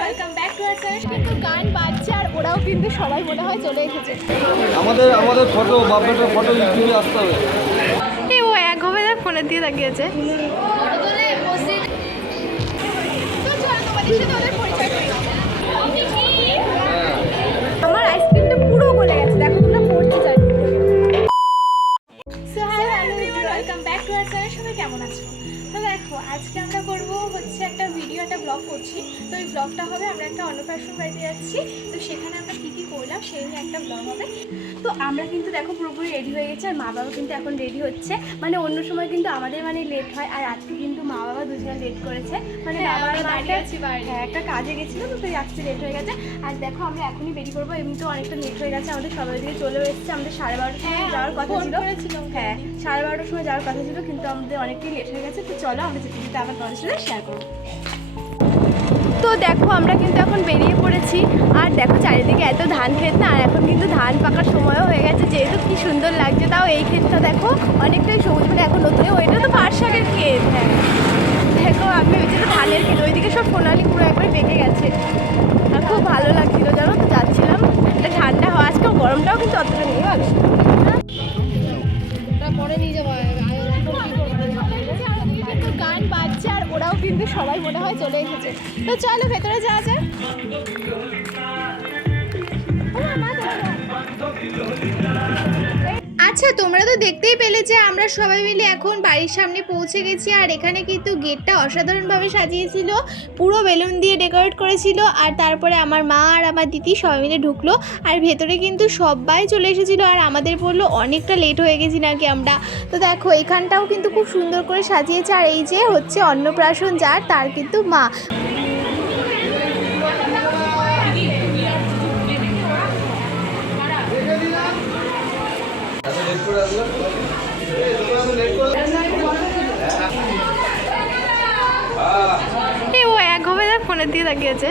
Welcome back to our কিন্তু গান বাজছে আর ওরাও কিন্তু সবাই মনে হয় চলে এসেছে। আমাদের আমাদের ফটো বাপেটের ফটো ইউটিউবে আসতে হবে। এই ও এক হবে ফোনের দিয়ে তাকিয়েছে তো চলো তোমাদের সাথে ওদের ব্লগটা হবে আমরা একটা অন্নপ্রাশন বাড়িতে যাচ্ছি। তো সেখানে আমরা কী কী করলাম সেই নিয়ে একটা ব্লগ হবে। তো আমরা কিন্তু দেখো পুরোপুরি রেডি হয়ে গেছি আর মা বাবা কিন্তু এখন রেডি হচ্ছে। মানে অন্য সময় কিন্তু আমাদের মানে লেট হয় আর আজকে কিন্তু মা বাবা দুজনে লেট করেছে। মানে হ্যাঁ, একটা-। হ্যাঁ একটা কাজে গেছিল তো তাই আজকে লেট হয়ে গেছে। আর দেখো আমরা এখনই বেরিয়ে পড়ব এমনিতেও অনেকটা লেট হয়ে গেছে। আমাদের সবাই দিকে চলে এসেছে আমাদের সাড়ে বারোটার সময় হ্যাঁ, যাওয়ার কথা ছিল। হ্যাঁ সাড়ে বারোটার সময় যাওয়ার কথা ছিল কিন্তু আমাদের অনেকটাই লেট হয়ে গেছে। তো চলো আমরা যেতে যেতে আবার তোমাদের সাথে শেয়ার করব। তো দেখো, আমরা কিন্তু এখন বেরিয়ে পড়েছি। আর দেখো, চারিদিকে এত ধান ক্ষেত না, আর এখন কিন্তু ধান পাকার সময়ও হয়ে গেছে। যেহেতু কি সুন্দর লাগছে, তাও এই ক্ষেতটা দেখো, অনেকটাই সবুজ। মানে এখন নতুন ওইটা তো পাট শাকের ক্ষেত হ্যাঁ। দেখো, আমি ওই যে ধানের ক্ষেত, ওইদিকে সব সোনালি পুরো একবার বেঁকে গেছে। তো চলো ভেতরে যাওয়া না। আচ্ছা তোমরা তো দেখতেই পেলে যে আমরা সবাই মিলে এখন বাড়ির সামনে পৌঁছে গেছি আর এখানে কিন্তু গেটটা অসাধারণভাবে সাজিয়েছিল, পুরো বেলুন দিয়ে ডেকোরেট করেছিল আর তারপরে আমার মা আর আমার দিদি সবাই মিলে ঢুকলো আর ভেতরে কিন্তু সবাই চলে এসেছিল আর আমাদের বলল অনেকটা লেট হয়ে গেছি নাকি আমরা তো দেখো, এখানটাও কিন্তু খুব সুন্দর করে সাজিয়েছে আর এই যে হচ্ছে অন্নপ্রাশন যার, তার কিন্তু মা এত লেট করে আসলাম এই, তোমরা এত লেট করলে? এই ও এক হবে দেখ ফোনের দিয়ে তাকিয়েছে ফটো তোলে মসজিদে ফটো তুলবে ঠিক আছে অনেক কিছু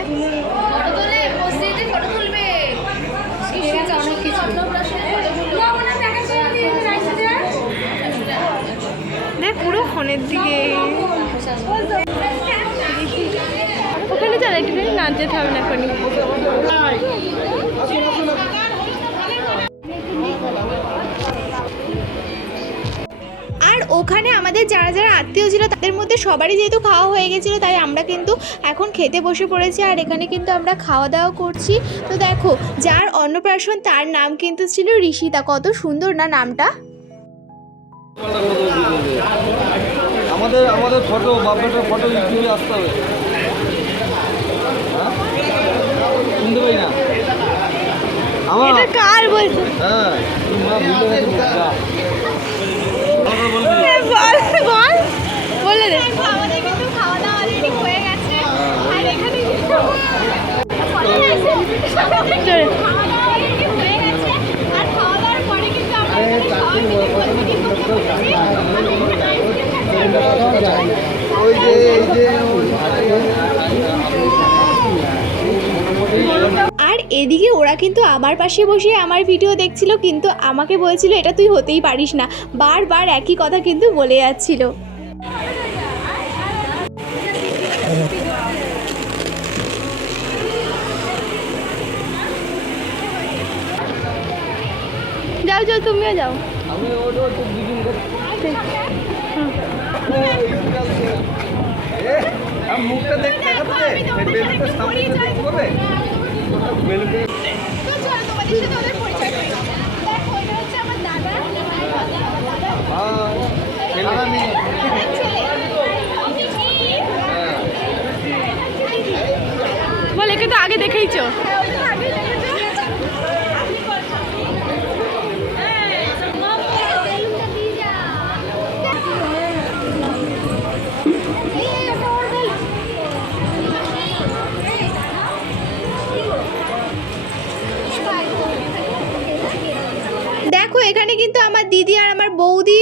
দেখ পুরো ফোনের দিকে। ওখানে চলে, একটু নাচ যেতে হবে না এখনই। আর ওখানে আমাদের যারা যারা আত্মীয় ছিল তাদের মধ্যে সবারই যেহেতু খাওয়া হয়ে গেছিল তাই আমরা কিন্তু এখন খেতে বসে পড়েছি আর এখানে কিন্তু আমরা খাওয়া দাওয়া করছি। তো দেখো যার অন্নপ্রাশন তার নাম কিন্তু ছিল ঋষিতা। কত সুন্দর না নামটা? আমাদের আমাদের ফটো বাপেটের ফটো ইউটিউবে আসতে হবে। হ্যাঁ? শুনতে পাই না? আমার কার বলছে? হ্যাঁ তুই মা ভুলে গেছিস, যা। তারপর বলবি। বল। বল বলে দে। আমাদের কিন্তু খাওয়া দাওয়া অলরেডি হয়ে গেছে। আর এখানে চলে। খাওয়া দাওয়া অলরেডি আর এদিকে ওরা কিন্তু আমার পাশে বসে আমার ভিডিও দেখছিল কিন্তু আমাকে বলছিল এটা তুই হতেই পারিস না। বারবার একই কথা কিন্তু বলে যাচ্ছিল। যাও যাও তুমিও যাও। মুখটা দেখতে হবে তোমাদের সাথে দেখো এখানে কিন্তু আমার দিদি আর আমার বৌদি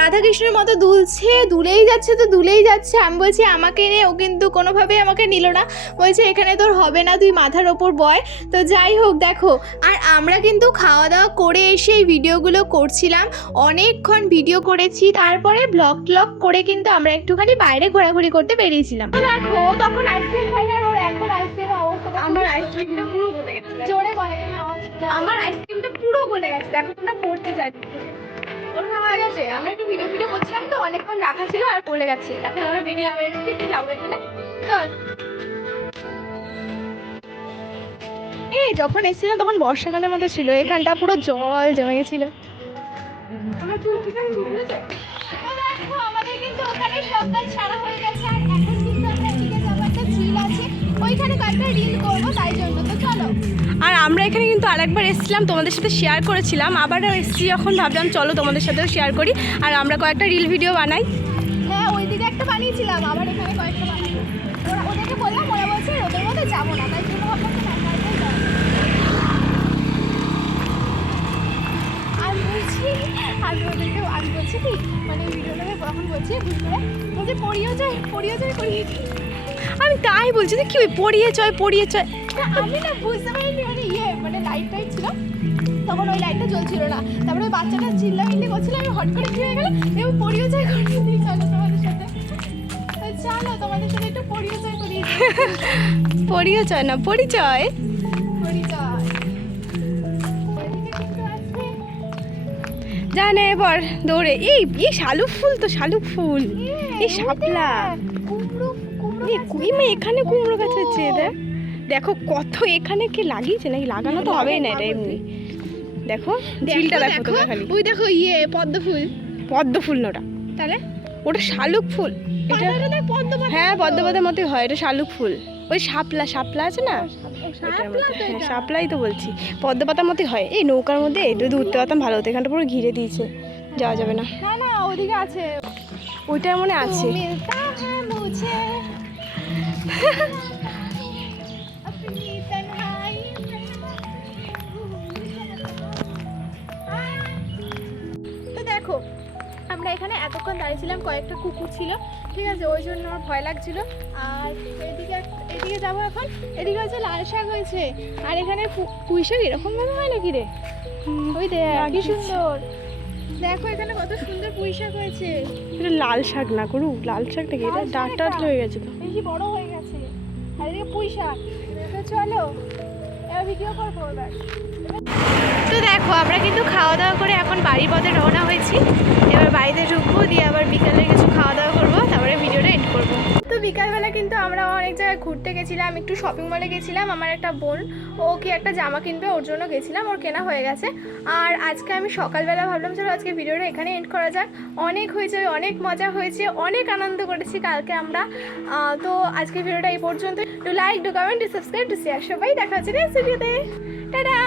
রাধাকৃষ্ণের মতো দুলছে দুলেই যাচ্ছে তো দুলেই যাচ্ছে। আমি বলছি আমাকে নে। ও কিন্তু কোনোভাবেই আমাকে নিল না। বলছে এখানে তোর হবে না তুই মাথার ওপর বয়। তো যাই হোক দেখো আর আমরা কিন্তু খাওয়া দাওয়া করে এসে এই ভিডিওগুলো করছিলাম। অনেকক্ষণ ভিডিও করেছি তারপরে ব্লগ ট্লগ করে কিন্তু আমরা একটুখানি বাইরে ঘোরাঘুরি করতে বেরিয়েছিলাম। দেখো তখন আইসক্রিম খাই না ওর এখন আইসক্রিম আমার আইসক্রিমটা পুরো গলে গেছে। জোরে বলে আমার আইসক্রিমটা পুরো গলে দেখো তোমরা পড়তে যাই। ওটা গেছে। আমরা একটু ভিডিও ভিডিও করছিলাম তো অনেকক্ষণ রাখা ছিল আর পড়ে গেছে এখন আমরা বেরিয়ে যাব একটু যাব এখানে। চল। এই যখন এসেছিলাম তখন বর্ষাকালের মতো ছিল। এখানটা পুরো জল জমে গেছিল। আমাদের কিন্তু ওখানে সব কাজ সারা হয়ে গেছে আর এখন ওইখানে কয়েকটা রিল করব তাই জন্য তো চলো। আর আমরা এখানে কিন্তু আরেকবার এসেছিলাম তোমাদের সাথে শেয়ার করেছিলাম। আবারও এসেছি যখন ভাবলাম চলো তোমাদের সাথেও শেয়ার করি। আর আমরা কয়েকটা রিল ভিডিও বানাই। হ্যাঁ ওইদিকে একটা বানিয়েছিলাম আবার এখানে কয়েকটা ওরা ওদেরকে বললাম ওরা বলছে ওদের মধ্যে যাব না। তাই জন্য ভাবলাম। আমি বলছি ওদেরকে আমি বলছি কি মানে ভিডিওটাকে তখন বলছি বুঝ করে বলছে পড়িয়েও যায় পড়িয়েও যায় পড়িয়ে যায়। আমি তাই বলছি যে কি ওই পড়িয়ে চয় পড়িয়ে চয়। আমি না বুঝতে পারিনি মানে ইয়ে মানে লাইট টাইট ছিল। তখন ওই লাইটটা জ্বলছিল না। তারপরে ওই বাচ্চাটা চিল্লামিল্লি করছিল আমি হট করে কি হয়ে গেল? এবং পড়িয়ে যায় করিয়ে দিই চলো তোমাদের সাথে। চলো তোমাদের সাথে একটু পড়িয়ে করিয়ে দিই। পড়িয়ে চয় না পরিচয় জানে এবার দৌড়ে এই এই শালুক ফুল তো শালুক ফুল। এই শাপলা। কুমড়ো কুমড়ো এই কুই মা এখানে কুমড়ো গাছ হচ্ছে দেখ। দেখো কত এখানে কি লাগিয়েছে নাকি লাগানো তো হবেই না এটা এমনি। দেখো ঝিলটা দেখো তোমরা খালি। ওই দেখো ইয়ে পদ্ম ফুল। পদ্ম ফুল না ওটা। তাহলে? ওটা শালুক ফুল। এটা হ্যাঁ পদ্ম পাতার মতোই হয় এটা শালুক ফুল। ওই শাপলা শাপলা আছে না? হ্যাঁ শাপলাই তো বলছি। পদ্ম পাতার মতোই হয়। এই নৌকার মধ্যে যদি উঠতে পারতাম ভালো হতো। এখানটা পুরো ঘিরে দিয়েছে। যাওয়া যাবে না। না না ওদিকে আছে। ওইটার মনে আছে। তো দেখো আমরা এখানে এতক্ষণ দাঁড়িয়েছিলাম কয়েকটা কুকুর ছিল ঠিক আছে? ওই জন্য আমার ভয় লাগছিল। আর এদিকে এদিকে যাব এখন? এদিকে হচ্ছে লাল শাক হয়েছে। আর এখানে পুঁই শাক এরকমভাবে হয় নাকি রে? ওই দেখ সুন্দর। দেখো এখানে কত সুন্দর পুঁই শাক হয়েছে। এটা লাল শাক না করু লাল শাকটা কি? এটা টাট হয়ে গেছে তো। বেশি বড় হয়ে গেছে। আর এদিকে পুঁই শাক চলো এবার ভিডিও করব এবার। তো দেখো আমরা কিন্তু খাওয়া দাওয়া করে এখন বাড়ির পথে রওনা হয়েছি। এবার বাড়িতে ঢুকবো দিয়ে আবার বিকালে কিছু খাওয়া দাওয়া করব তারপরে ভিডিওটা এড করব তো বিকালবেলা কিন্তু আমরা অনেক জায়গায় ঘুরতে গেছিলাম, একটু শপিং মলে গেছিলাম। আমার একটা বোন, ও কি একটা জামা কিনবে, ওর জন্য গেছিলাম, ওর কেনা হয়ে গেছে। আর আজকে আমি সকালবেলা ভাবলাম, চলো আজকে ভিডিওটা এখানে এন্ড করা যাক। অনেক হয়েছে, অনেক মজা হয়েছে, অনেক আনন্দ করেছি কালকে আমরা। তো আজকে ভিডিওটা এই পর্যন্ত to like to comment to subscribe to share সবাই দেখা হচ্ছে টাটা!